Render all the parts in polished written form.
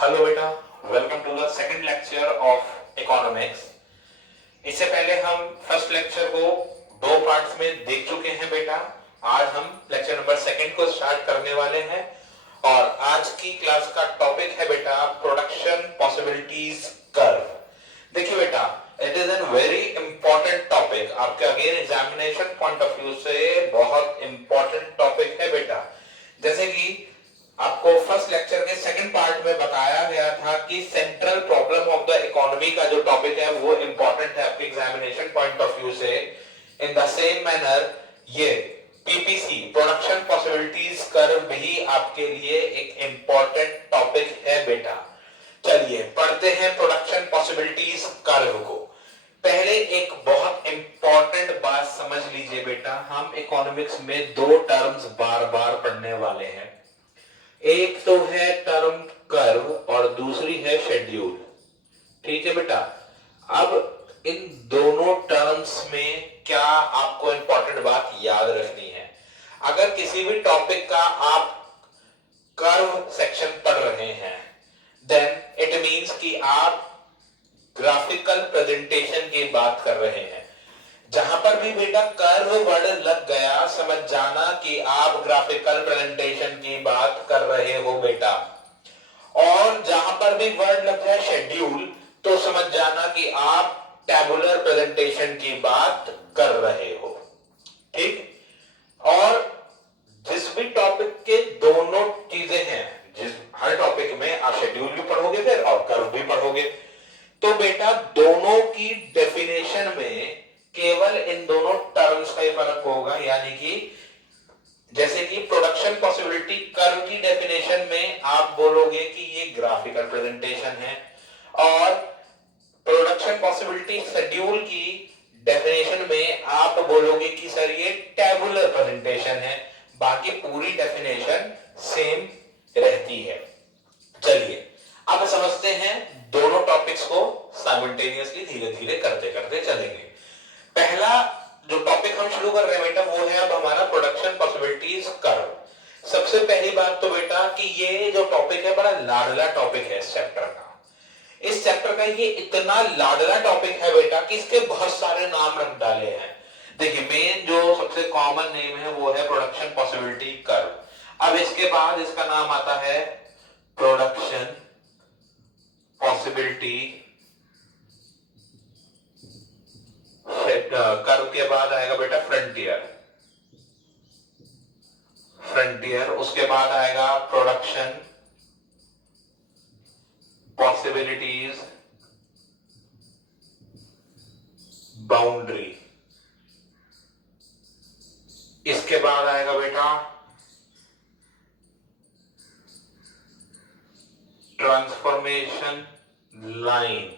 Hello बेटा, welcome to the second lecture of economics. इससे पहले हम फर्स्ट लेक्चर को दो पार्ट्स में देख चुके हैं बेटा। आज हम लेक्चर नंबर सेकंड को स्टार्ट करने वाले हैं और आज की क्लास का टॉपिक है बेटा प्रोडक्शन पॉसिबिलिटीज कर्व। देखिए बेटा, it is an very important topic, आपके again examination point of view से बहुत इंपॉर्टेंट टॉपिक है बेटा। जैसे कि आपको फर्स्ट लेक्चर के सेकंड पार्ट में बताया गया था कि central problem of the economy का जो टॉपिक है वो इंपॉर्टेंट है आपके एग्जामिनेशन पॉइंट ऑफ व्यू से। इन द सेम मैनर ये पीपीसी प्रोडक्शन पॉसिबिलिटीज कर्व भी आपके लिए एक इंपॉर्टेंट टॉपिक है बेटा। चलिए पढ़ते हैं प्रोडक्शन पॉसिबिलिटीज कर्व को। पहले एक बहुत इंपॉर्टेंट बात समझ लीजिए बेटा, हम इकोनॉमिक्स में दो टर्म्स बार बार पढ़ने वाले हैं। एक तो है टर्म कर्व और दूसरी है शेड्यूल। ठीक है बेटा, अब इन दोनों टर्म्स में क्या आपको इंपॉर्टेंट बात याद रखनी है। अगर किसी भी टॉपिक का आप कर्व सेक्शन पढ़ रहे हैं देन इट मींस कि आप ग्राफिकल प्रेजेंटेशन की बात कर रहे हैं। जहां पर भी बेटा कर्व वर्ड लग गया समझ जाना कि आप ग्राफिकल प्रेजेंटेशन की बात कर रहे हो बेटा। और जहां पर भी वर्ड लग जाए शेड्यूल तो समझ जाना कि आप टेबुलर प्रेजेंटेशन की बात कर रहे हो। ठीक, और जिस भी टॉपिक के दोनों चीजें हैं, जिस हर टॉपिक में आप शेड्यूल भी पढ़ोगे फिर और कर्व भी पढ़ोगे, तो बेटा दोनों की डेफिनेशन में केवल इन दोनों टर्म्स का ही फर्क होगा। यानी कि जैसे कि प्रोडक्शन पॉसिबिलिटी कर्व की डेफिनेशन में आप बोलोगे कि ये ग्राफिकल प्रेजेंटेशन है और प्रोडक्शन पॉसिबिलिटी शेड्यूल की डेफिनेशन में आप बोलोगे कि सर ये टेबुलर प्रेजेंटेशन है। बाकी पूरी डेफिनेशन सेम रहती है। चलिए अब समझते हैं दोनों टॉपिक्स को साइमल्टेनियसली धीरे धीरे करते करते चलेंगे। पहला जो टॉपिक हम शुरू कर रहे हैं बेटा वो है अब हमारा प्रोडक्शन पॉसिबिलिटीज कर्व। सबसे पहली बात तो बेटा कि ये जो टॉपिक है बड़ा लाडला टॉपिक है इस चैप्टर का। इस चैप्टर का ये इतना लाडला टॉपिक है बेटा कि इसके बहुत सारे नाम रख डाले हैं। देखिए मेन जो सबसे कॉमन नेम है वो है प्रोडक्शन पॉसिबिलिटी कर्व। अब इसके बाद इसका नाम आता है प्रोडक्शन पॉसिबिलिटी कर्व के बाद आएगा बेटा फ्रंटियर। फ्रंटियर उसके बाद आएगा प्रोडक्शन पॉसिबिलिटीज बाउंड्री। इसके बाद आएगा बेटा ट्रांसफॉर्मेशन लाइन।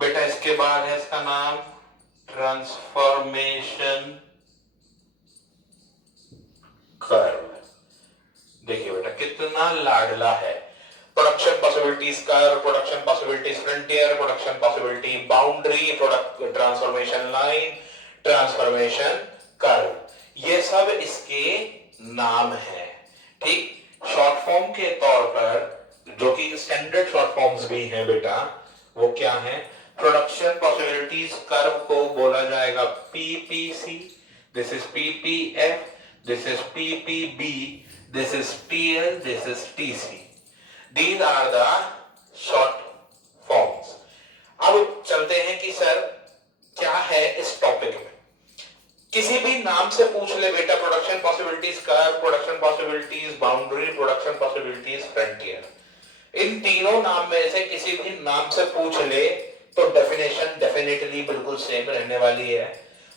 बेटा इसके बाद है इसका नाम ट्रांसफॉर्मेशन कर्व। देखिए बेटा कितना लाडला है। Production possibilities curve, production possibilities frontier, production possibility boundary, product transformation line, transformation curve, ये सब इसके नाम हैं। ठीक, शॉर्ट फॉर्म के तौर पर जो कि स्टैंडर्ड शॉर्ट फॉर्म्स भी हैं बेटा वो क्या है, प्रोडक्शन पॉसिबिलिटीज कर्व को बोला जाएगा PPC, this is PPF, this is PPB, this is TL, this is TC. These are the short forms. अब चलते हैं कि सर क्या है इस टॉपिक में। किसी भी नाम से पूछ ले बेटा production possibilities curve, production possibilities boundary, production possibilities frontier, इन तीनों नाम में से किसी भी नाम से पूछ ले तो डेफिनेशन डेफिनेटली बिल्कुल सेम रहने वाली है।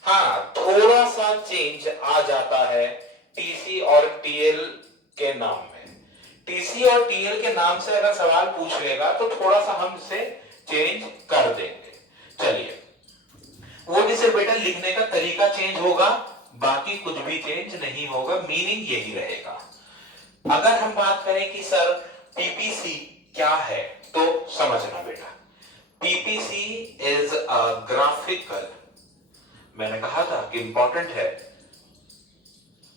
हाँ, थोड़ा सा चेंज आ जाता है टीसी और टीएल के नाम में। टीसी और टीएल के नाम से अगर सवाल पूछ लेगा तो थोड़ा सा हम इसे चेंज कर देंगे। चलिए, वो भी सिर्फ बेटा लिखने का तरीका चेंज होगा, बाकी कुछ भी चेंज नहीं होगा, मीनिंग यही रहेगा। अगर हम बात करें कि सर पीपीसी क्या है तो समझना बेटा, पीपीसी इज अ ग्राफिकल, मैंने कहा था कि इंपॉर्टेंट है,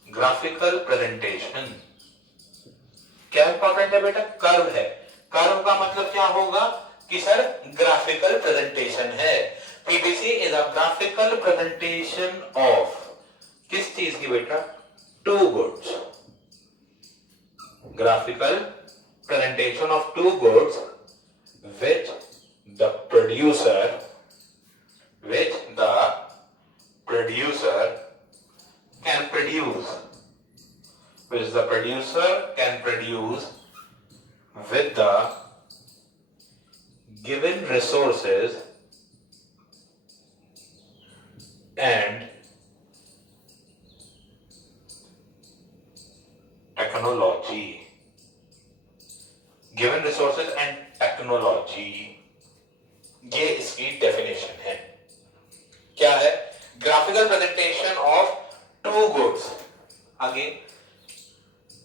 ग्राफिकल प्रेजेंटेशन। क्या इंपॉर्टेंट है बेटा, कर्व है। कर्व का मतलब क्या होगा कि सर ग्राफिकल प्रेजेंटेशन है। PPC is a graphical presentation of किस चीज की बेटा, two goods, graphical presentation of two goods which the producer can produce, which the producer can produce with the given resources and technology, given resources and technology, ये इसकी definition है। क्या है, graphical presentation of two goods. आगे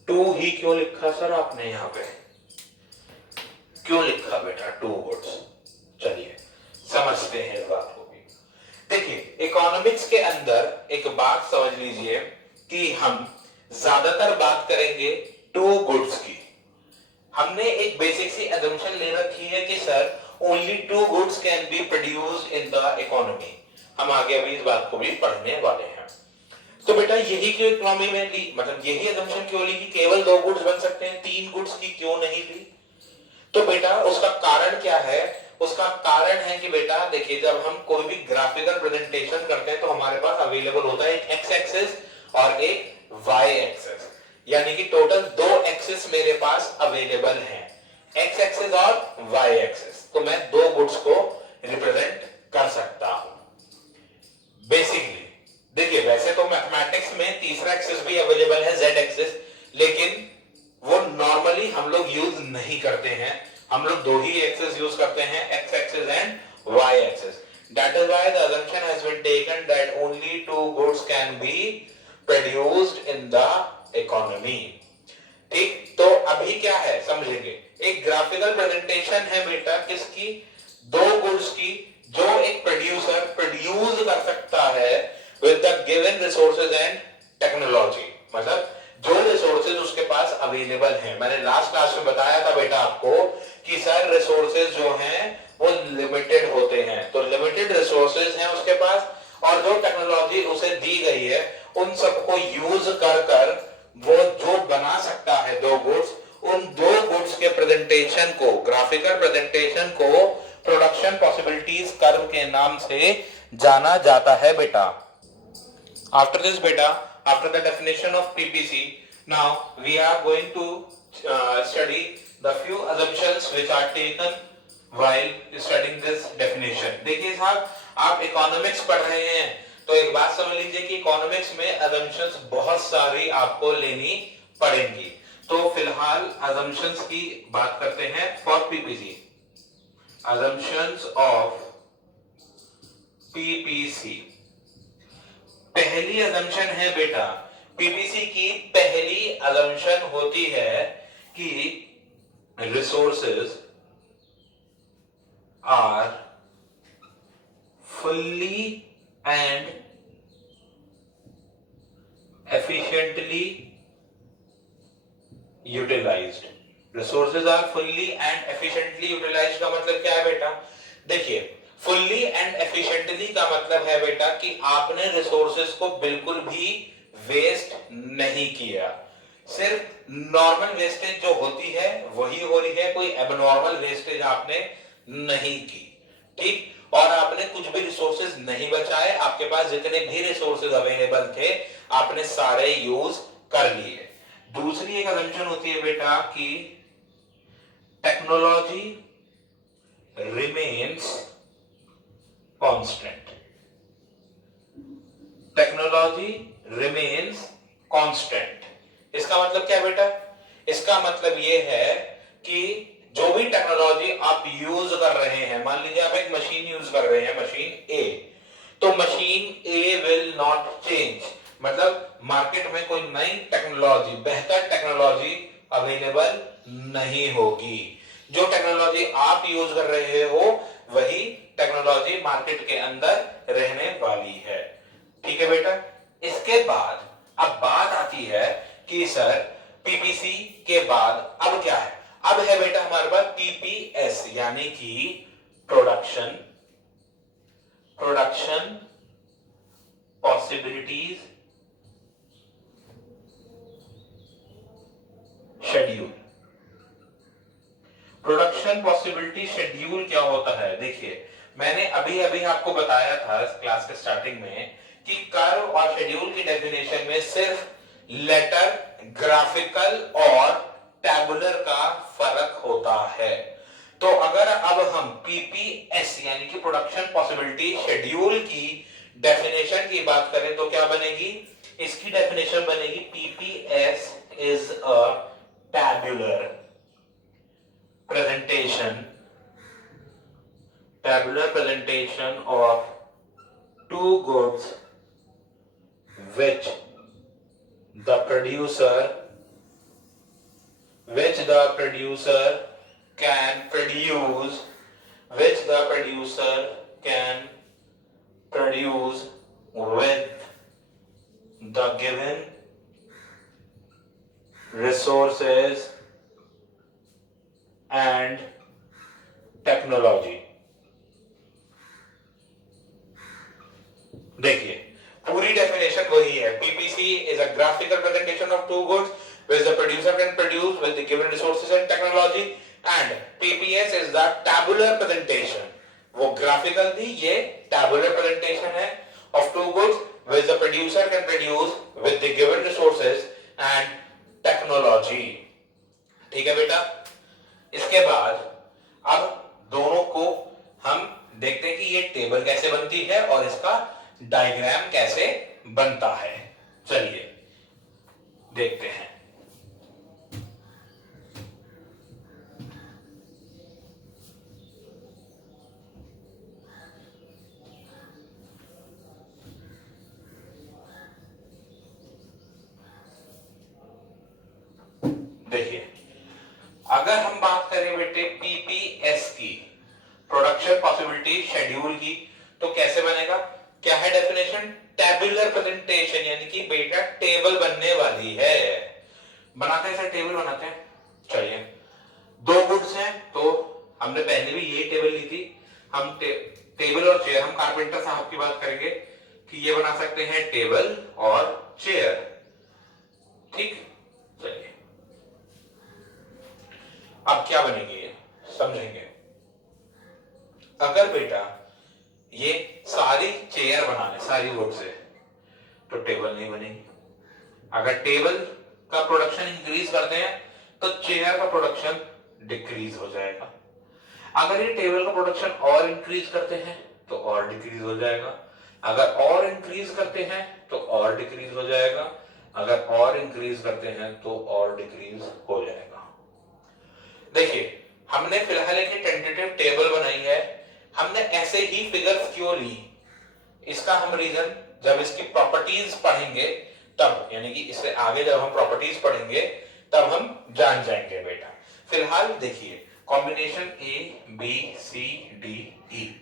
two ही क्यों लिखा sir आपने यहां पे, क्यों लिखा बेटा टू गुड्स, चलिए समझते हैं इस बात को भी। देखिए इकोनॉमिक्स के अंदर एक बात समझ लीजिए कि हम ज्यादातर बात करेंगे टू गुड्स की। हमने एक बेसिक सी assumption ले रखी है कि sir only two goods can be produced in the economy. हम आगे अभी इस बात को भी पढ़ने वाले हैं। तो बेटा यही क्यों इकोनॉमी में ली, मतलब यही assumption क्यों ली कि केवल दो गुड्स बन सकते हैं, तीन गुड्स की क्यों नहीं ली? तो बेटा उसका कारण क्या है, उसका कारण है कि बेटा देखिए जब हम कोई भी ग्राफिकल प्रेजेंटेशन करते हैं तो हमारे पास अवेलेबल होता है एक एक्स एक्सिस और एक वाई एक्सिस, यानी कि टोटल दो एक्सिस मेरे पास अवेलेबल हैं, एक्स एक्सिस और वाई एक्सिस। तो मैं दो गुड्स को रिप्रेजेंट कर सकता हूं बेसिकली। देखिए वैसे तो मैथमेटिक्स में तीसरा एक्सिस भी अवेलेबल है जेड एक्सिस, लेकिन वो नॉर्मली हम लोग यूज नहीं करते हैं, हम लोग दो ही एक्सिस यूज करते हैं, x axis and y axis. That is why the assumption has been taken that only two goods can be produced in the economy। ठीक, तो अभी क्या है समझेंगे, एक ग्राफिकल प्रेजेंटेशन है बेटा किसकी, दो गुड्स की, जो एक प्रोड्यूसर प्रोड्यूस कर सकता है with the given resources and technology, मतलब जो रिसोर्सेज उसके पास अवेलेबल हैं। मैंने लास्ट क्लास में बताया था बेटा आपको कि सर रिसोर्सेज जो हैं वो लिमिटेड होते हैं, तो लिमिटेड रिसोर्सेज हैं उसके पास, और जो टेक्नोलॉजी उसे दी गई है उन सबको यूज कर कर वो जो बना सकता है दो गुड्स, उन दो गुड्स के प्रेजेंटेशन को, ग्राफिकल प्रेजेंटेशन को प्रोडक्शन पॉसिबिलिटीज कर्व के नाम से जाना जाता है बेटा। आफ्टर दिस बेटा, after the definition of PPC, now we are going to study the few assumptions which are taken while studying this definition। देखिए साहब आप इकोनॉमिक्स पढ़ रहे हैं तो एक बात समझ लीजिए कि इकोनॉमिक्स में assumptions बहुत सारी आपको लेनी पड़ेंगी। तो फिलहाल assumptions की बात करते हैं for PPC। assumptions of PPC, पहली assumption है बेटा, पीपीसी की पहली assumption होती है कि resources are fully and efficiently utilized। resources are fully and efficiently utilized का मतलब क्या है बेटा, देखिए फुल्ली एंड एफिशिएंटली का मतलब है बेटा कि आपने रिसोर्सेज को बिल्कुल भी वेस्ट नहीं किया, सिर्फ नॉर्मल वेस्टेज जो होती है वही हो रही है, कोई एबनॉर्मल वेस्टेज आपने नहीं की। ठीक, और आपने कुछ भी रिसोर्सेज नहीं बचाए, आपके पास जितने भी रिसोर्सेज अवेलेबल थे आपने सारे यूज कर लिए। दूसरी एक assumption होती है बेटा कि technology remains constant. Technology remains constant, इसका मतलब क्या बेटा, इसका मतलब यह है कि जो भी टेक्नोलॉजी आप यूज कर रहे हैं, मान लीजिए आप एक मशीन यूज कर रहे हैं, मशीन ए, तो machine A will not change, मतलब मार्केट में कोई नई टेक्नोलॉजी, बेहतर टेक्नोलॉजी अवेलेबल नहीं होगी। जो टेक्नोलॉजी आप यूज कर रहे हो वही टेक्नोलॉजी मार्केट के अंदर रहने वाली है। ठीक है बेटा, इसके बाद अब बात आती है कि सर पीपीसी के बाद अब क्या है, अब है बेटा हमारे पास पीपीएस यानी कि production possibilities schedule. Production possibility schedule क्या होता है? देखिए मैंने अभी अभी आपको बताया था इस क्लास के स्टार्टिंग में कि कर्व और शेड्यूल की डेफिनेशन में सिर्फ लेटर, ग्राफिकल और टैबुलर का फर्क होता है। तो अगर अब हम पीपीएस यानी कि प्रोडक्शन पॉसिबिलिटी शेड्यूल की डेफिनेशन की बात करें तो क्या बनेगी? इसकी डेफिनेशन बनेगी PPS is a tabular presentation of two goods which the producer can produce with the given resources and technology। देखिए पूरी डेफिनेशन वही है। PPC is a graphical presentation of two goods which the producer can produce with the given resources and technology, and PPS is the tabular presentation। वो graphical थी, ये tabular presentation है of two goods which the producer can produce with the given resources and technology। ठीक है बेटा। इसके बाद अब दोनों को हम देखते हैं कि ये टेबल कैसे बनती है और इसका डायग्राम कैसे बनता है। चलिए देखते हैं। देखिए अगर हम बात करें बेटे पीपीएस की, प्रोडक्शन पॉसिबिलिटी शेड्यूल की, तो कैसे बनेगा? क्या है डेफिनेशन? टेबुलर प्रेजेंटेशन यानी कि बेटा टेबल बनने वाली है। बनाते हैं टेबल बनाते हैं। चलिए दो गुड्स हैं तो हमने पहले भी ये टेबल ली थी। हम टेबल और चेयर, हम कारपेंटर साहब की बात करेंगे कि ये बना सकते हैं टेबल और चेयर। ठीक, चलिए अब क्या बनेंगे समझेंगे। अगर बेटा ये सारी चेयर बना ले सारी वुड से तो टेबल नहीं बनेगी। अगर टेबल का प्रोडक्शन इंक्रीज करते हैं तो चेयर का प्रोडक्शन डिक्रीज हो जाएगा। अगर ये टेबल का प्रोडक्शन और इंक्रीज करते हैं तो और डिक्रीज हो जाएगा। अगर और इंक्रीज करते हैं तो और डिक्रीज हो जाएगा। अगर और इंक्रीज करते हैं तो और डिक्रीज हो जाएगा। देखिए हमने फिलहाल एक टेंटेटिव टेबल बनाई है। हमने ऐसे ही फिगर्स क्यों ली, इसका हम रीजन जब इसकी प्रॉपर्टीज पढ़ेंगे तब, यानी कि इससे आगे जब हम प्रॉपर्टीज पढ़ेंगे तब हम जान जाएंगे बेटा। फिलहाल देखिए combination A B C D E,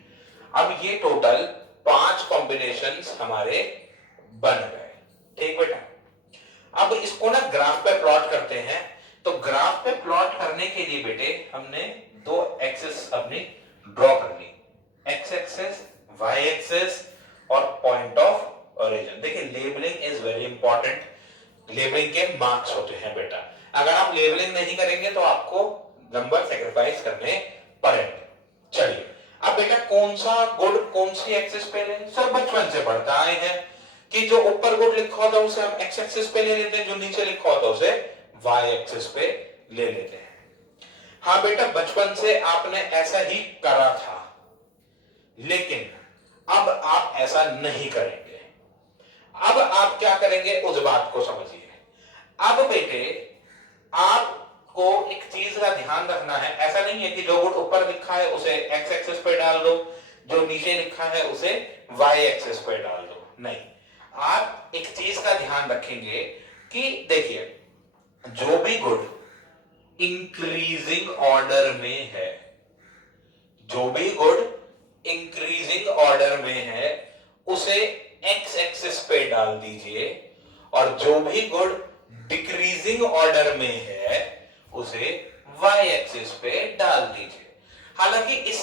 अब ये टोटल 5 कॉम्बिनेशंस हमारे बन गए। ठीक बेटा, अब इसको ना ग्राफ पे प्लॉट करते हैं। तो ग्राफ पे प्लॉट करने के लिए बेटे हमने दो एक्सिस अपनी ड्रॉ करनी, एक्स एक्सिस, वाई एक्सिस और पॉइंट ऑफ ओरिजिन। देखिए labelling is very important. Labelling के मार्क्स होते हैं बेटा। अगर आप लेबलिंग नहीं करेंगे तो आपको नंबर सेक्रीफाइस करने पड़ेंगे। चलिए अब बेटा कौन सा गुड कौन सी एक्सिस पे लें? सर बचपन से पढ़ता आए हैं कि जो ऊपर गुड लिखा होता है उसे हम एक्स एक्सिस पे ले लेते हैं, जो नीचे लिखा होता है उसे वाई एक्सिस पे ले लेते हैं। हाँ बेटा बचपन से आपने ऐसा ही करा था, लेकिन अब आप ऐसा नहीं करेंगे। अब आप क्या करेंगे उस बात को समझिए। अब बेटे आपको एक चीज का ध्यान रखना है, ऐसा नहीं है कि जो गुड ऊपर लिखा है उसे एक्स एक्सिस पे डाल दो, जो नीचे लिखा है उसे वाई एक्सिस पे डाल दो। नहीं, आप एक चीज का ध्यान रखेंगे कि देखिए जो भी गुड इंक्रीजिंग ऑर्डर में है, जो भी गुड इंक्रीजिंग ऑर्डर में है उसे एक्स एक्सिस पे डाल दीजिए, और जो भी गुड डिक्रीजिंग ऑर्डर में है उसे वाई एक्सिस पे डाल दीजिए। हालांकि इस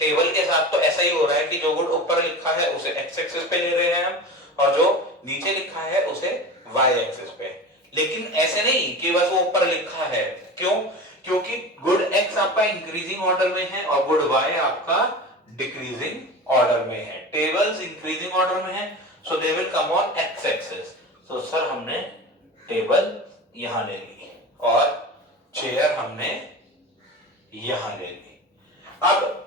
टेबल के साथ तो ऐसा ही हो रहा है कि जो गुड ऊपर लिखा है उसे एक्स एक्सिस पे ले रहे हैं हम, और जो नीचे लिखा है उसे वाई एक्सिस पे। लेकिन ऐसे नहीं कि बस वो ऊपर लिखा है, क्यों? क्योंकि गुड एक्स आपका इंक्रीजिंग ऑर्डर में है और गुड वाई आपका डिक्रीजिंग ऑर्डर में है। टेबल्स इंक्रीजिंग ऑर्डर में है, so they will come on x axis. तो सर हमने टेबल यहां ले ली और चेयर हमने यहां ले ली। अब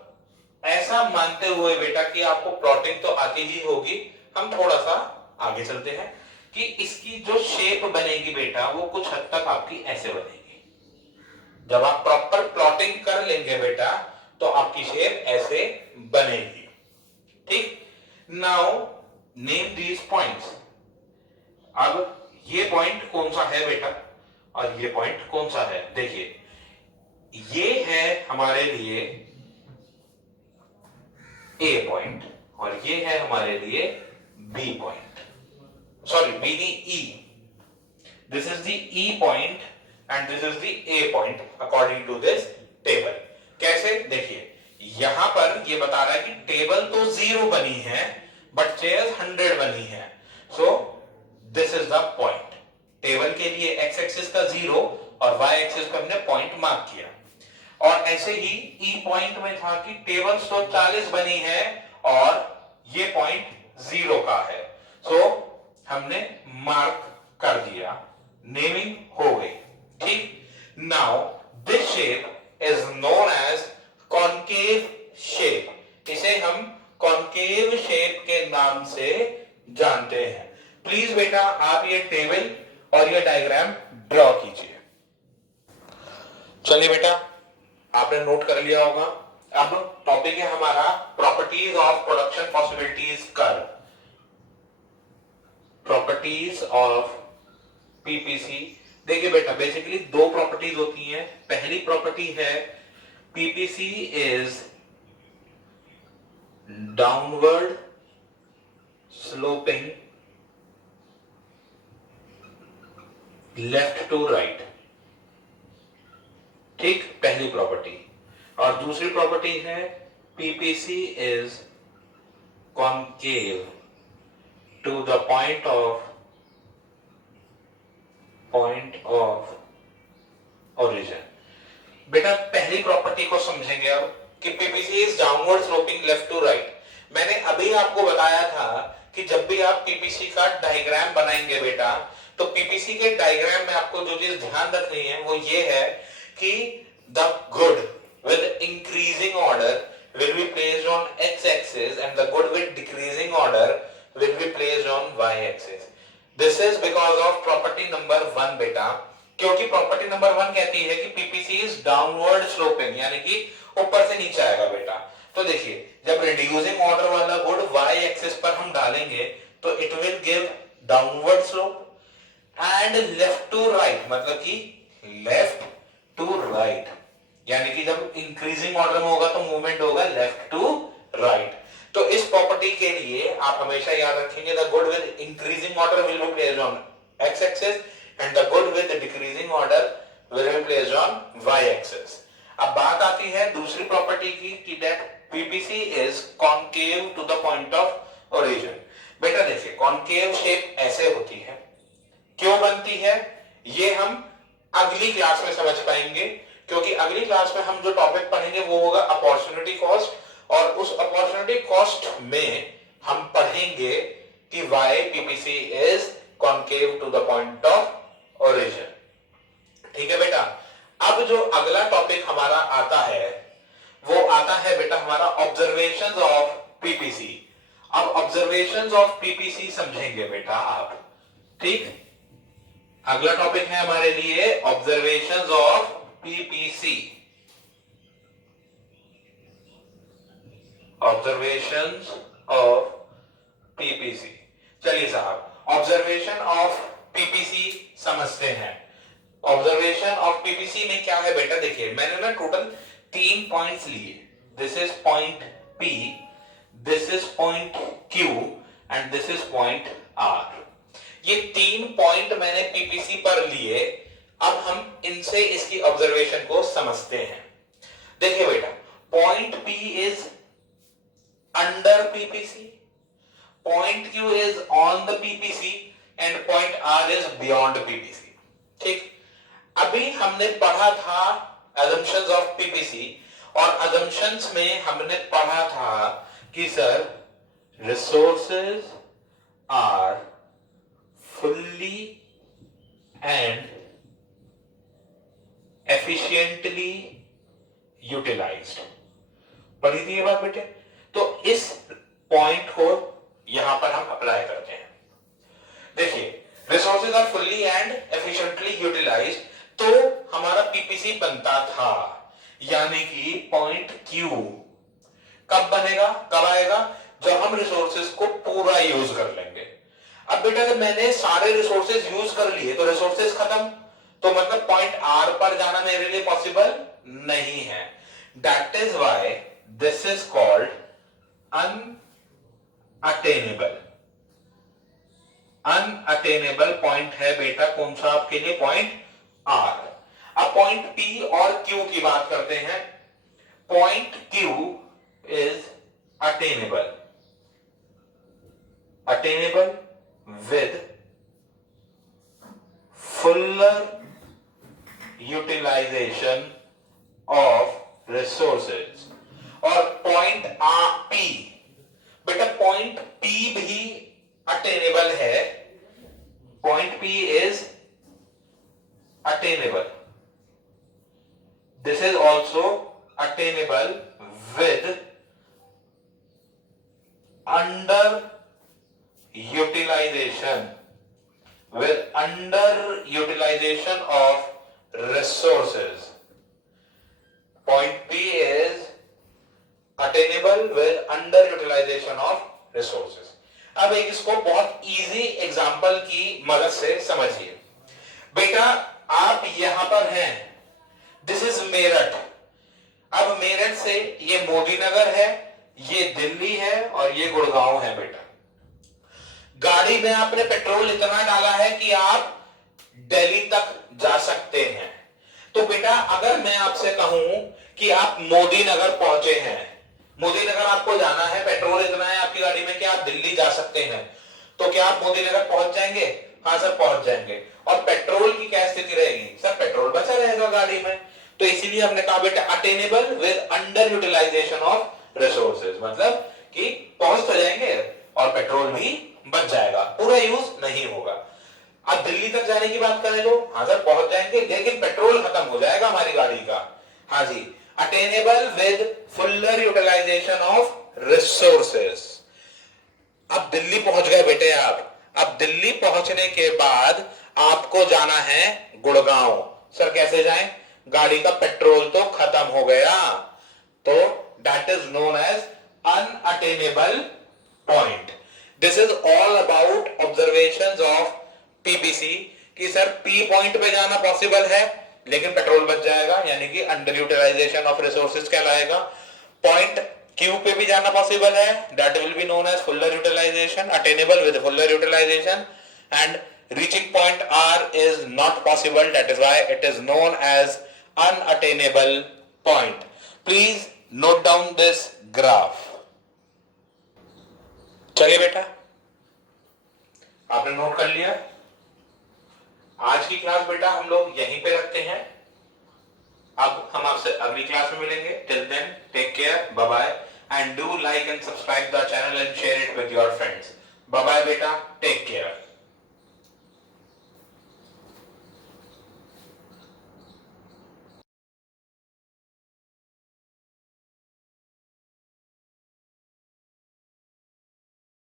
ऐसा मानते हुए बेटा कि आपको प्लॉटिंग तो आती ही होगी, हम थोड़ा सा आगे चलते हैं कि इसकी जो शेप बनेगी बेटा वो कुछ हद तक आपकी ऐसे बनेगी। जब आप प्रॉपर प्लॉटिंग कर लेंगे बेटा तो आपकी शेप ऐसे बनेगी। ठीक, नाउ नेम दीज पॉइंट्स। अब ये पॉइंट कौन सा है बेटा और ये पॉइंट कौन सा है? देखिए, ये है हमारे लिए ए पॉइंट और ये है हमारे लिए बी पॉइंट, सॉरी बी नहीं E. This is the E point and this is the A point according to this table. कैसे? देखिए, यहां पर ये बता रहा है कि टेबल तो 0 बनी है बट चेयर्स 100 बनी है, so this is the point. Table के लिए एक्स एक्सिस का 0 और वाई एक्सिस पे हमने पॉइंट मार्क किया। और ऐसे ही ई पॉइंट में था कि टेबल्स तो 40 बनी है और ये पॉइंट 0 का है, सो हमने मार्क कर दिया, नेमिंग हो गई। ठीक, now this shape is known as concave shape. इसे हम कॉनकेव शेप के नाम से जानते हैं। प्लीज बेटा आप ये टेबल और ये डायग्राम ड्रॉ कीजिए। चलिए बेटा, आपने नोट कर लिया होगा। अब टॉपिक है हमारा properties of production possibilities curve. Properties of PPC. देखिए बेटा, बेसिकली 2 प्रॉपर्टीज होती हैं। पहली प्रॉपर्टी है PPC is downward sloping left to right. ठीक, पहली प्रॉपर्टी। और दूसरी प्रॉपर्टी है PPC is concave to the point of origin. बेटा पहली प्रॉपर्टी को समझेंगे अब कि PPC is downward sloping left to right. मैंने अभी आपको बताया था कि जब भी आप पीपीसी का डायग्राम बनाएंगे बेटा, तो पीपीसी के डायग्राम में आपको जो चीज ध्यान रखनी है वो ये है कि the good with increasing order will be placed on x-axis and the good with decreasing order will be placed on y-axis. This is because of property number 1 बेटा, क्योंकि प्रॉपर्टी नंबर 1 कहती है कि पीपीसी इज डाउनवर्ड स्लोपिंग, यानी कि ऊपर से नीचे आएगा बेटा। तो देखिए, जब रिड्यूसिंग ऑर्डर वाला गुड y एक्सिस पर हम डालेंगे तो it will give downward slope and left to right, मतलब कि लेफ्ट टू राइट, यानी कि जब इंक्रीजिंग ऑर्डर में होगा तो मूवमेंट होगा लेफ्ट टू राइट। तो इस प्रॉपर्टी के लिए आप हमेशा याद रखेंगे the good with increasing order will be placed on x axis and the good with decreasing order will be placed on y axis. अब बात आती है दूसरी प्रॉपर्टी की कि that PPC is concave to the point of origin. बेटा देखिए, concave shape ऐसे होती है, क्यों बनती है ये हम अगली क्लास में समझ पाएंगे, क्योंकि अगली क्लास में हम जो टॉपिक पढ़ेंगे वो होगा अपॉर्चुनिटी कॉस्ट, और उस अपॉर्चुनिटी कॉस्ट में हम पढ़ेंगे कि why PPC is concave to the point of origin. ठीक है बेटा, अब जो अगला टॉपिक हमारा आता है वो आता है बेटा हमारा ऑब्जर्वेशंस ऑफ पीपीसी। अब ऑब्जर्वेशंस ऑफ पीपीसी समझेंगे बेटा आप। ठीक, अगला टॉपिक है हमारे लिए observations of PPC. Observations of PPC. चलिए साहब, ऑब्जर्वेशन ऑफ पीपीसी समझते हैं। ऑब्जर्वेशन ऑफ पीपीसी में क्या है बेटा, देखिए मैंने ना टोटल 3 पॉइंट्स लिए। This is point P, this is point Q and this is point R. ये 3 पॉइंट मैंने पीपीसी पर लिए। अब हम इनसे इसकी ऑब्जर्वेशन को समझते हैं। देखिए बेटा, point P is under PPC, point Q is on the PPC and point R is beyond PPC. ठीक, अभी हमने पढ़ा था assumptions ऑफ पीपीसी, और assumptions में हमने पढ़ा था कि sir resources are fully and efficiently utilized। पढ़ी थी ये बात बेटे? तो इस पॉइंट को यहां पर हम अप्लाई करते हैं। देखिए, resources are fully and efficiently utilised, तो हमारा पीपीसी बनता था, यानी कि पॉइंट क्यू कब बनेगा, कब आएगा, जब हम रिसोर्सेज को पूरा यूज कर लेंगे। अब बेटा अगर मैंने सारे रिसोर्सेज यूज कर लिए तो रिसोर्सेज खत्म, तो मतलब पॉइंट आर पर जाना मेरे लिए पॉसिबल नहीं है। That is why this is called unattainable. Unattainable point है बेटा कौन सा आपके लिए? Point R. अब पॉइंट पी और क्यू की बात करते हैं। Point Q is attainable, attainable with fuller utilization of resources। और पॉइंट P, बेटा पॉइंट P भी अटेनेबल है, point P is attainable, this is also attainable with under utilization, with underutilization of resources। Point P is attainable with underutilization of resources। अब एक इसको बहुत easy example की मदद से समझिए। बेटा आप यहां पर हैं, दिस इज मेरठ। अब मेरठ से ये मोदी नगर है, ये दिल्ली है और ये गुड़गांव है। बेटा गाड़ी में आपने पेट्रोल इतना डाला है कि आप दिल्ली तक जा सकते हैं। तो बेटा अगर मैं आपसे कहूं कि आप मोदी नगर पहुंचे हैं, मोदी नगर आपको जाना है, पेट्रोल इतना है आपकी गाड़ी में कि आप दिल्ली जा सकते हैं, तो क्या आप मोदी नगर पहुंच जाएंगे? हाँ सर पहुंच जाएंगे। और पेट्रोल की क्या स्थिति रहेगी? सर पेट्रोल बचा रहेगा गाड़ी में। तो इसीलिए हमने कहा बेटा attainable with under utilisation of resources, मतलब कि पहुंच तो जाएंगे और पेट्रोल भी बच जाएगा, पूरा यूज नहीं होगा। अब दिल्ली तक जाने की बात करें तो हाँ सर पहुंच जाएंगे, लेकिन पेट्रोल खत्म हो जाएगा हमारी गाड़ी का। हाँ जी, attainable with fuller utilization of resources. अब दिल्ली पहुंच गए बेटे आप। अब दिल्ली पहुंचने के बाद आपको जाना है गुड़गांव। सर कैसे जाएं? गाड़ी का पेट्रोल तो खत्म हो गया, तो that is known as unattainable point. This is all about observations of PPC कि सर पी पॉइंट पे जाना पॉसिबल है लेकिन पेट्रोल बच जाएगा, यानी कि अंडर यूटिलाइजेशन ऑफ रिसोर्सेज कहलाएगा। पॉइंट क्यू पे भी जाना पॉसिबल है, that will be known as fuller utilisation, attainable with fuller utilisation. And reaching point R is not possible, that is why it is known as unattainable point. Please note down this graph. चलिए बेटा, आपने note कर लिया। आज की class बेटा हम लोग यहीं पे रखते हैं। अब हम आपसे अगली क्लास में मिलेंगे। Till then take care, bye bye, and do like and subscribe the channel and share it with your friends. Bye bye बेटा, टेक केयर।